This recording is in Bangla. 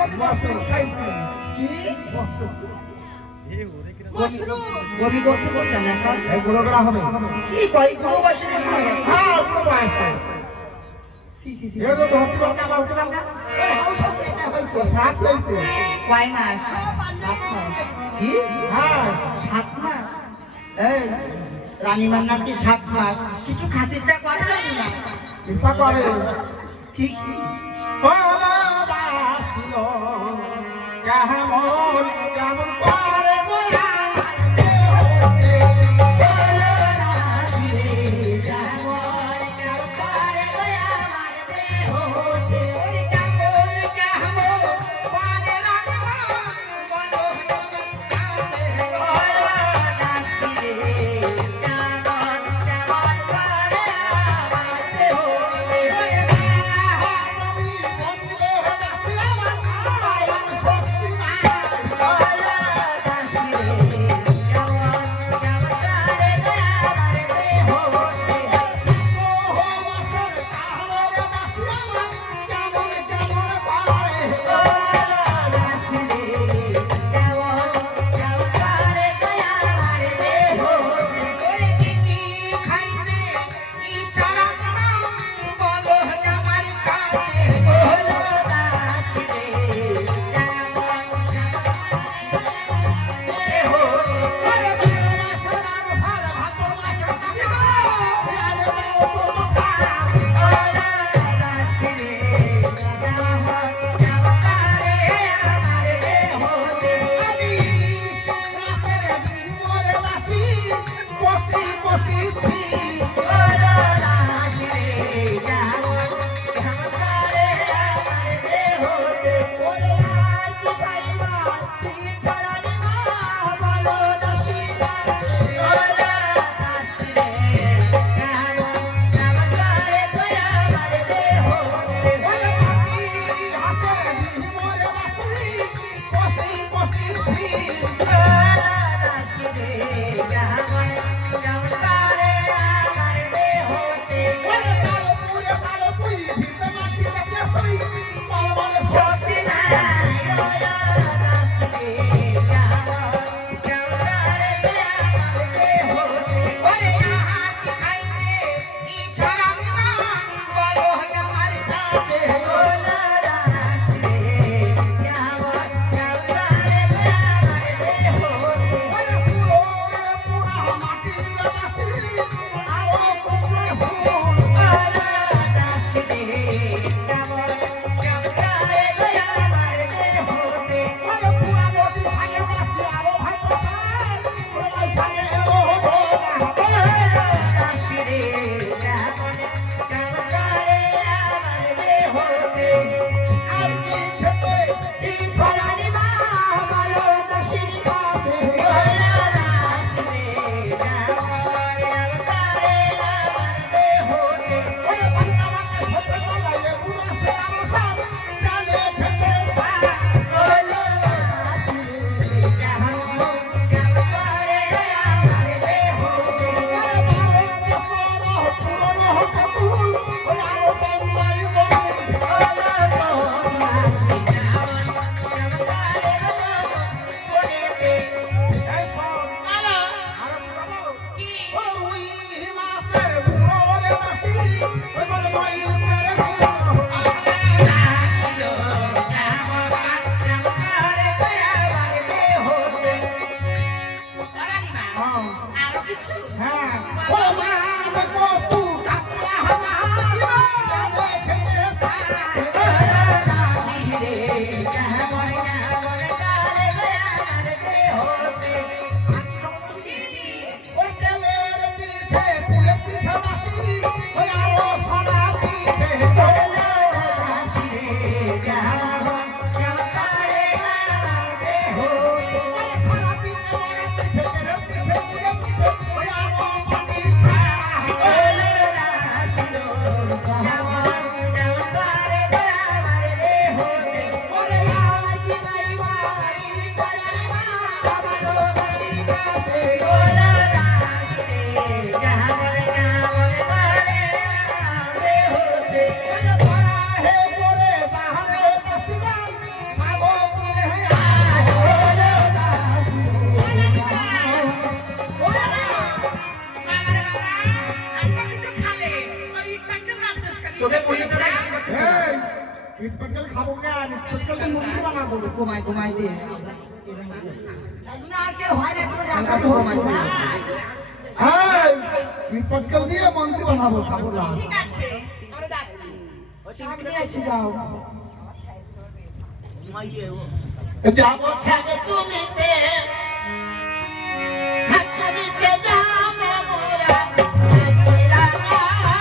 মাশরুম খাইছি কি মাশরুম কবি করতে করতে না এই গুলোগুলা হবে কি কই পুরো বয়সে দেখো হ্যাঁ পুরো বয়সে সি সি সি এ তো ধরতে পারবে না আবার উঠতে পারবে না ওই হাউস আছে না হইছে তো সাত হইছে কয় মাস 7 মাস কি হ্যাঁ 7 মাস এই রানীমার নাকি 7 মাস কিছু খাতে চা করে রানীমা ইচ্ছা করে কি ও দাসিল কেমন কেমন করে দয়া তোকে বলেছে না এই ইট পাটকেল খাবো কেন ইট পাটকেল দিয়ে মন্দির বানাবো ঘুমাই ঘুমাই দিয়ে আর কেউ হয় না তুমি হালকা রাখা তো হচ্ছে ঘুমাই না এই ইট পাটকেল দিয়ে মন্দির বানাবো খাবো না ঠিক আছে আমরা যাচ্ছি শাক নিয়ে আসছি যাও যাবো ছাগে তুমিতে